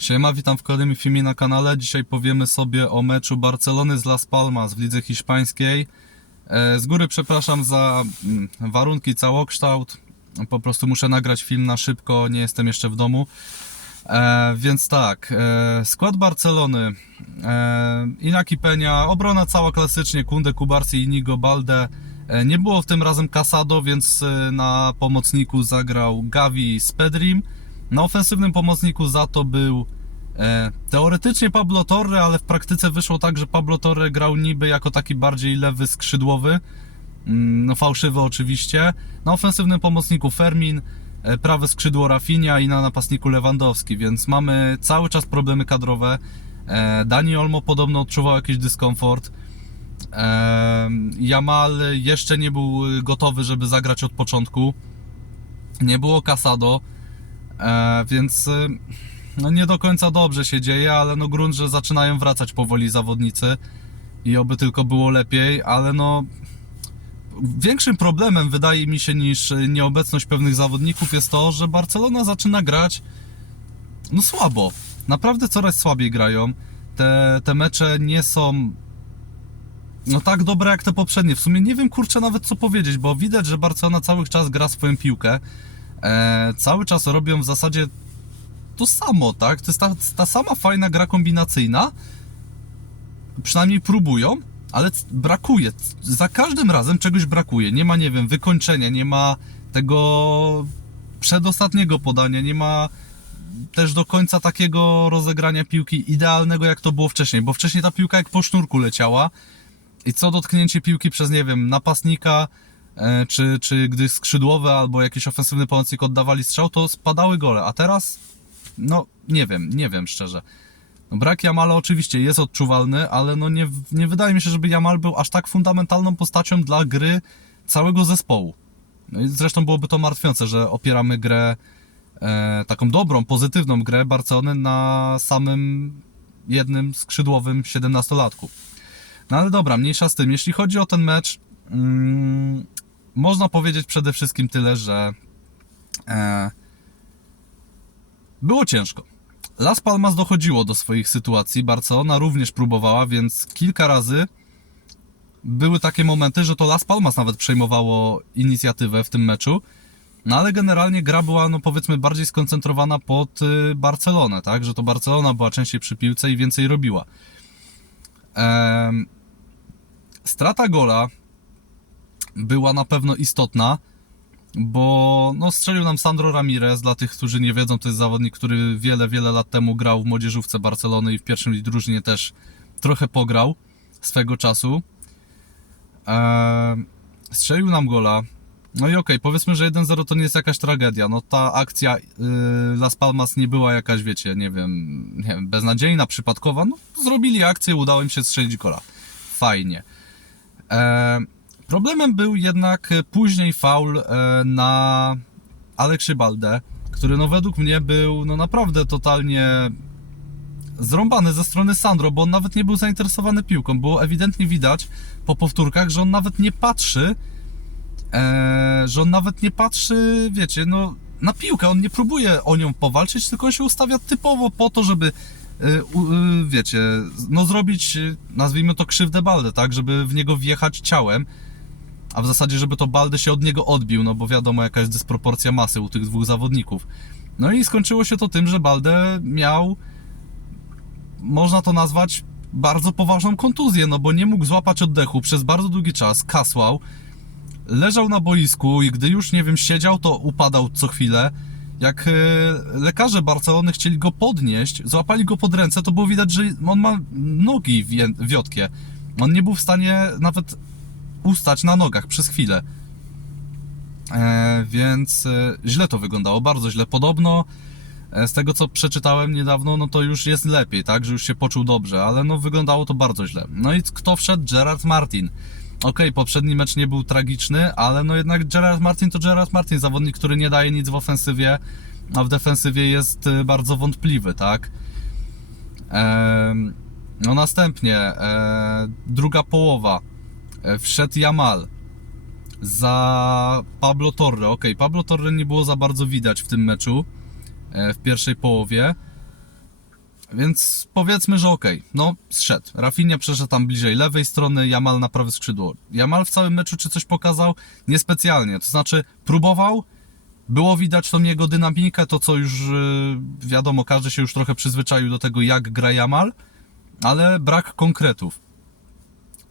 Siema, witam w kolejnym filmie na kanale. Dzisiaj powiemy sobie o meczu Barcelony z Las Palmas w lidze hiszpańskiej. E, Z góry przepraszam za mm, warunki, całokształt. Po prostu muszę nagrać film na szybko, nie jestem jeszcze w domu. E, więc tak, e, skład Barcelony. Inaki Peña, obrona cała klasycznie, Kunde, Kubarsi, Inigo, Balde. Nie było w tym razem Casado, więc na pomocniku zagrał Gavi z Pedrim. Na ofensywnym pomocniku za to był e, teoretycznie Pablo Torre, ale w praktyce wyszło tak, że Pablo Torre grał niby jako taki bardziej lewy skrzydłowy. Mm, No fałszywy oczywiście. Na ofensywnym pomocniku Fermin, e, prawe skrzydło Rafinha i na napastniku Lewandowski, więc mamy cały czas problemy kadrowe. E, Dani Olmo podobno odczuwał jakiś dyskomfort. E, Jamal jeszcze nie był gotowy, żeby zagrać od początku. Nie było Casado, e, więc e, no nie do końca dobrze się dzieje, ale no grunt, że zaczynają wracać powoli zawodnicy i oby tylko było lepiej, ale no większym problemem wydaje mi się niż nieobecność pewnych zawodników jest to, że Barcelona zaczyna grać no słabo. Naprawdę coraz słabiej grają. Te, te mecze nie są no tak dobre jak te poprzednie. W sumie nie wiem kurczę nawet co powiedzieć, bo widać, że Barcelona cały czas gra swoją piłkę. E, cały czas robią w zasadzie to samo, tak? To jest ta, ta sama fajna gra kombinacyjna. Przynajmniej próbują, ale brakuje. Za każdym razem czegoś brakuje. Nie ma, nie wiem, wykończenia, nie ma tego przedostatniego podania, nie ma też do końca takiego rozegrania piłki idealnego, jak to było wcześniej, bo wcześniej ta piłka jak po sznurku leciała i co dotknięcie piłki przez, nie wiem, napastnika, czy, czy gdy skrzydłowe albo jakiś ofensywny pomocnik oddawali strzał, to spadały gole, a teraz, no nie wiem, nie wiem szczerze. No, brak Jamala oczywiście jest odczuwalny, ale no nie, nie wydaje mi się, żeby Jamal był aż tak fundamentalną postacią dla gry całego zespołu. No i zresztą byłoby to martwiące, że opieramy grę, e, taką dobrą, pozytywną grę Barcelony na samym jednym skrzydłowym 17-latku. No ale dobra, mniejsza z tym. Jeśli chodzi o ten mecz, mm, można powiedzieć przede wszystkim tyle, że e, było ciężko. Las Palmas dochodziło do swoich sytuacji, Barcelona również próbowała, więc kilka razy były takie momenty, że to Las Palmas nawet przejmowało inicjatywę w tym meczu. No ale generalnie gra była, no powiedzmy, bardziej skoncentrowana pod y, Barcelonę, tak? Że to Barcelona była częściej przy piłce i więcej robiła. Em, strata gola była na pewno istotna, bo no, strzelił nam Sandro Ramirez. Dla tych, którzy nie wiedzą, to jest zawodnik, który wiele, wiele lat temu grał w młodzieżówce Barcelony i w pierwszym drużynie też trochę pograł swego czasu. Em, strzelił nam gola. No i okej, powiedzmy, że 1-0 to nie jest jakaś tragedia. No ta akcja y, Las Palmas nie była jakaś, wiecie, nie wiem, nie wiem, beznadziejna, przypadkowa. No zrobili akcję, udało im się strzelić gola. Fajnie. E, problemem był jednak później faul e, na Aleksie Balde, który no według mnie był no naprawdę totalnie zrąbany ze strony Sandro, bo on nawet nie był zainteresowany piłką. Było ewidentnie widać po powtórkach, że on nawet nie patrzy, e, że on nawet nie patrzy, wiecie, no na piłkę, on nie próbuje o nią powalczyć, tylko on się ustawia typowo po to, żeby e, e, wiecie, no zrobić, e, nazwijmy to krzywdę Baldę, tak, żeby w niego wjechać ciałem, a w zasadzie, żeby to Baldę się od niego odbił, no bo wiadomo jaka jest dysproporcja masy u tych dwóch zawodników. No i skończyło się to tym, że Baldę miał można to nazwać bardzo poważną kontuzję, no bo nie mógł złapać oddechu przez bardzo długi czas, kasłał, leżał na boisku i gdy już, nie wiem, siedział, to upadał co chwilę. Jak e, lekarze Barcelony chcieli go podnieść, złapali go pod ręce, to było widać, że on ma nogi wiotkie. On nie był w stanie nawet ustać na nogach przez chwilę. E, więc e, źle to wyglądało, bardzo źle. Podobno e, z tego co przeczytałem niedawno, no to już jest lepiej, tak, że już się poczuł dobrze, ale no wyglądało to bardzo źle. No i kto wszedł? Gerard Martin. Okej, poprzedni mecz nie był tragiczny, ale no jednak Gerard Martin to Gerard Martin, zawodnik, który nie daje nic w ofensywie, a w defensywie jest e, bardzo wątpliwy, tak? Em, no następnie, e, druga połowa, e, wszedł Jamal za Pablo Torre. Okej, Pablo Torre nie było za bardzo widać w tym meczu e, w pierwszej połowie. Więc powiedzmy, że okej, no zszedł. Rafinha przeszedł tam bliżej lewej strony, Jamal na prawe skrzydło. Jamal w całym meczu czy coś pokazał? Niespecjalnie, to znaczy próbował, było widać tą jego dynamikę, to co już yy, wiadomo, każdy się już trochę przyzwyczaił do tego, jak gra Jamal, ale brak konkretów.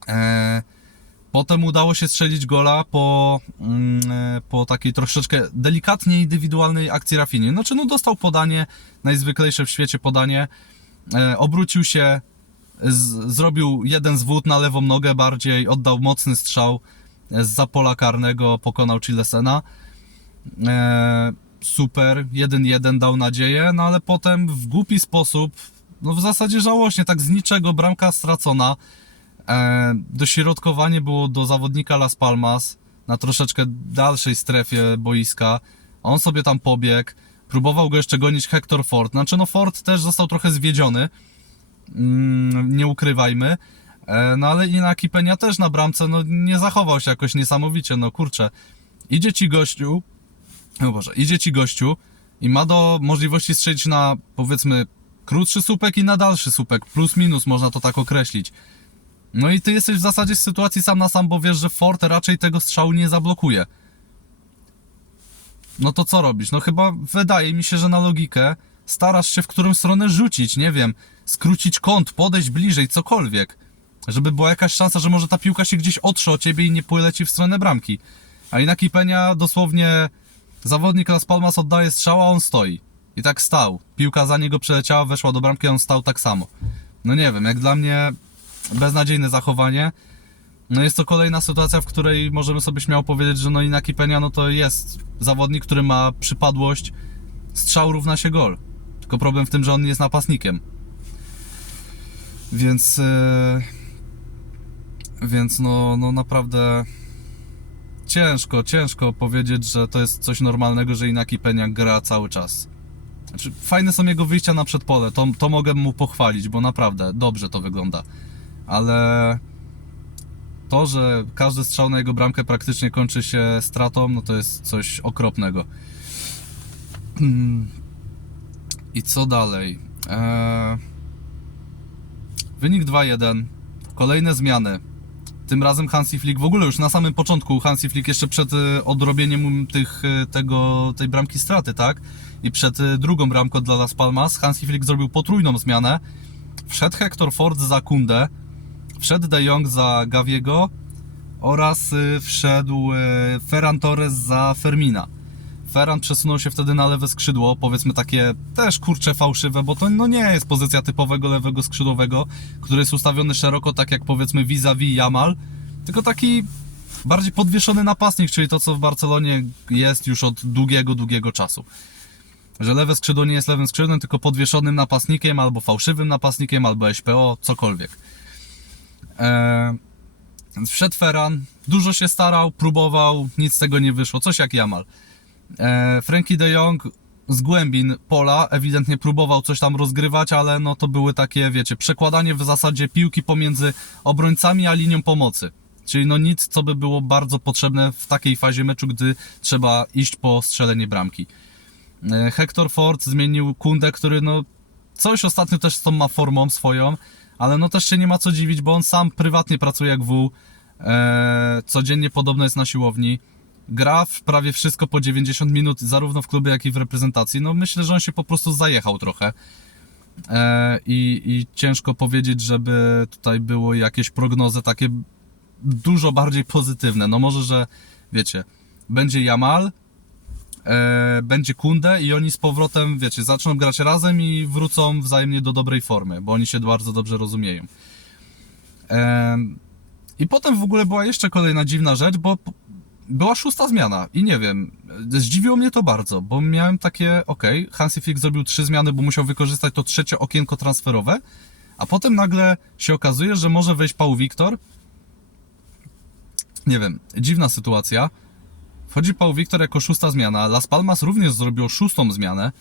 Eee, potem udało się strzelić gola po, mm, e, po takiej troszeczkę delikatnie indywidualnej akcji Rafinie. Znaczy, no dostał podanie, najzwyklejsze w świecie podanie, e, obrócił się, z, zrobił jeden zwód na lewą nogę bardziej, oddał mocny strzał z za pola karnego, pokonał Chilesena. E, super, 1-1 dał nadzieję, no ale potem w głupi sposób, no w zasadzie żałośnie, tak z niczego bramka stracona. E, dośrodkowanie było do zawodnika Las Palmas na troszeczkę dalszej strefie boiska. On sobie tam pobiegł, próbował go jeszcze gonić Hector Ford. Znaczy, no Ford też został trochę zwiedziony, mm, nie ukrywajmy. E, no ale Inaki Peña też na bramce no, nie zachował się jakoś niesamowicie, no kurczę. Idzie ci gościu, o Boże, idzie ci gościu i ma do możliwości strzelić na powiedzmy krótszy słupek i na dalszy słupek, plus minus można to tak określić. No i ty jesteś w zasadzie w sytuacji sam na sam, bo wiesz, że Ford raczej tego strzału nie zablokuje. No to co robisz? No chyba wydaje mi się, że na logikę starasz się w którą stronę rzucić, nie wiem, skrócić kąt, podejść bliżej, cokolwiek. Żeby była jakaś szansa, że może ta piłka się gdzieś otrze o ciebie i nie poleci w stronę bramki. A Inaki Peña dosłownie zawodnik Las Palmas oddaje strzała, on stoi. I tak stał. Piłka za niego przeleciała, weszła do bramki, on stał tak samo. No nie wiem, jak dla mnie beznadziejne zachowanie. No jest to kolejna sytuacja, w której możemy sobie śmiało powiedzieć, że no Inaki Peña no to jest zawodnik, który ma przypadłość strzał równa się gol. Tylko problem w tym, że on jest napastnikiem. Więc yy, więc no, no naprawdę ciężko, ciężko powiedzieć, że to jest coś normalnego, że Inaki Peña gra cały czas. Znaczy, fajne są jego wyjścia na przedpole, to, to mogę mu pochwalić, bo naprawdę dobrze to wygląda. Ale to, że każdy strzał na jego bramkę praktycznie kończy się stratą, no to jest coś okropnego. I co dalej? Eee... Wynik 2-1. Kolejne zmiany. Tym razem Hansi Flick, w ogóle już na samym początku Hansi Flick jeszcze przed e, odrobieniem tych, e, tego, tej bramki straty, tak? I przed e, drugą bramką dla Las Palmas Hansi Flick zrobił potrójną zmianę. Wszedł Hector Ford za Kundę, wszedł De Jong za Gaviego oraz wszedł Ferran Torres za Fermina. Ferran przesunął się wtedy na lewe skrzydło, powiedzmy takie też kurcze fałszywe, bo to no nie jest pozycja typowego lewego skrzydłowego, który jest ustawiony szeroko, tak jak powiedzmy vis-a-vis Jamal, tylko taki bardziej podwieszony napastnik, czyli to co w Barcelonie jest już od długiego, długiego czasu. Że lewe skrzydło nie jest lewym skrzydłem, tylko podwieszonym napastnikiem, albo fałszywym napastnikiem, albo SPO, cokolwiek. Eee, wszedł Ferran, dużo się starał, próbował, nic z tego nie wyszło, coś jak Jamal. E, Frankie de Jong z głębin pola ewidentnie próbował coś tam rozgrywać, ale no to były takie, wiecie, przekładanie w zasadzie piłki pomiędzy obrońcami a linią pomocy. Czyli no nic, co by było bardzo potrzebne w takiej fazie meczu, gdy trzeba iść po strzelenie bramki. E, Hector Ford zmienił Kundę, który no coś ostatnio też z tą ma formą swoją, ale no też się nie ma co dziwić, bo on sam prywatnie pracuje jak wół, e, codziennie podobno jest na siłowni gra w prawie wszystko po 90 minut, zarówno w klubie, jak i w reprezentacji. No myślę, że on się po prostu zajechał trochę. E, i, I ciężko powiedzieć, żeby tutaj było jakieś prognozy takie dużo bardziej pozytywne. No może, że wiecie, będzie Jamal, e, będzie Kunde i oni z powrotem, wiecie, zaczną grać razem i wrócą wzajemnie do dobrej formy, bo oni się bardzo dobrze rozumieją. E, I potem w ogóle była jeszcze kolejna dziwna rzecz, bo była szósta zmiana i nie wiem, zdziwiło mnie to bardzo, bo miałem takie, ok, Hansi Flick zrobił trzy zmiany, bo musiał wykorzystać to trzecie okienko transferowe, a potem nagle się okazuje, że może wejść Paul Wiktor. Nie wiem, dziwna sytuacja. Wchodzi Paul Wiktor jako szósta zmiana, Las Palmas również zrobił szóstą zmianę.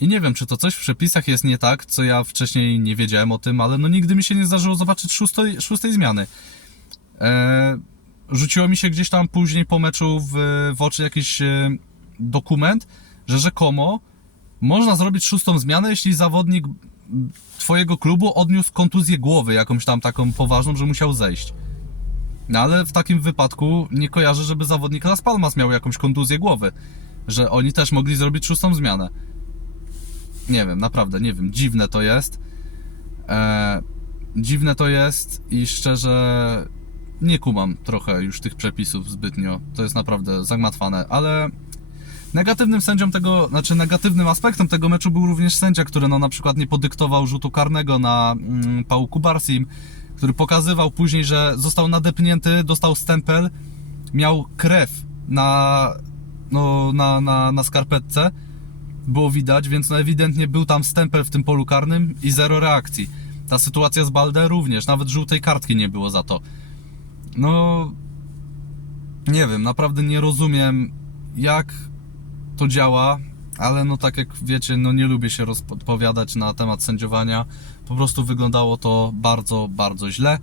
I nie wiem, czy to coś w przepisach jest nie tak, co ja wcześniej nie wiedziałem o tym, ale no nigdy mi się nie zdarzyło zobaczyć szóstej, szóstej zmiany. Eee, rzuciło mi się gdzieś tam później po meczu w, w oczy jakiś e, dokument, że rzekomo można zrobić szóstą zmianę, jeśli zawodnik twojego klubu odniósł kontuzję głowy, jakąś tam taką poważną, że musiał zejść. No ale w takim wypadku nie kojarzę, żeby zawodnik Las Palmas miał jakąś kontuzję głowy, że oni też mogli zrobić szóstą zmianę. Nie wiem, naprawdę, nie wiem, dziwne to jest. E, dziwne to jest i szczerze nie kumam trochę już tych przepisów zbytnio. To jest naprawdę zagmatwane, ale negatywnym sędzią tego, znaczy negatywnym aspektem tego meczu był również sędzia, który no na przykład nie podyktował rzutu karnego na mm, Barsim, który pokazywał później, że został nadepnięty, dostał stempel, miał krew na, no, na, na, na skarpetce, było widać, więc no ewidentnie był tam stempel w tym polu karnym i zero reakcji. Ta sytuacja z Balde również, nawet żółtej kartki nie było za to. No, nie wiem, naprawdę nie rozumiem, jak to działa, ale no tak jak wiecie, no nie lubię się rozpowiadać na temat sędziowania. Po prostu wyglądało to bardzo, bardzo źle.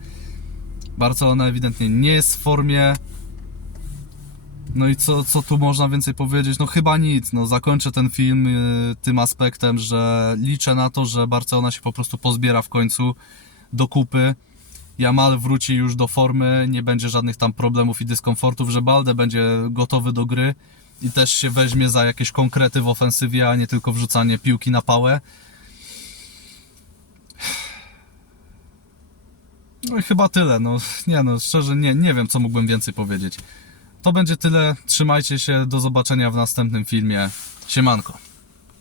Barcelona ewidentnie nie jest w formie. No i co, co tu można więcej powiedzieć? No chyba nic. No zakończę ten film y, tym aspektem, że liczę na to, że Barcelona się po prostu pozbiera w końcu do kupy. Jamal wróci już do formy, nie będzie żadnych tam problemów i dyskomfortów, że Balde będzie gotowy do gry i też się weźmie za jakieś konkrety w ofensywie, a nie tylko wrzucanie piłki na pałę. No i chyba tyle. No nie no, szczerze nie, nie wiem co mógłbym więcej powiedzieć. To będzie tyle. Trzymajcie się, do zobaczenia w następnym filmie. Siemanko.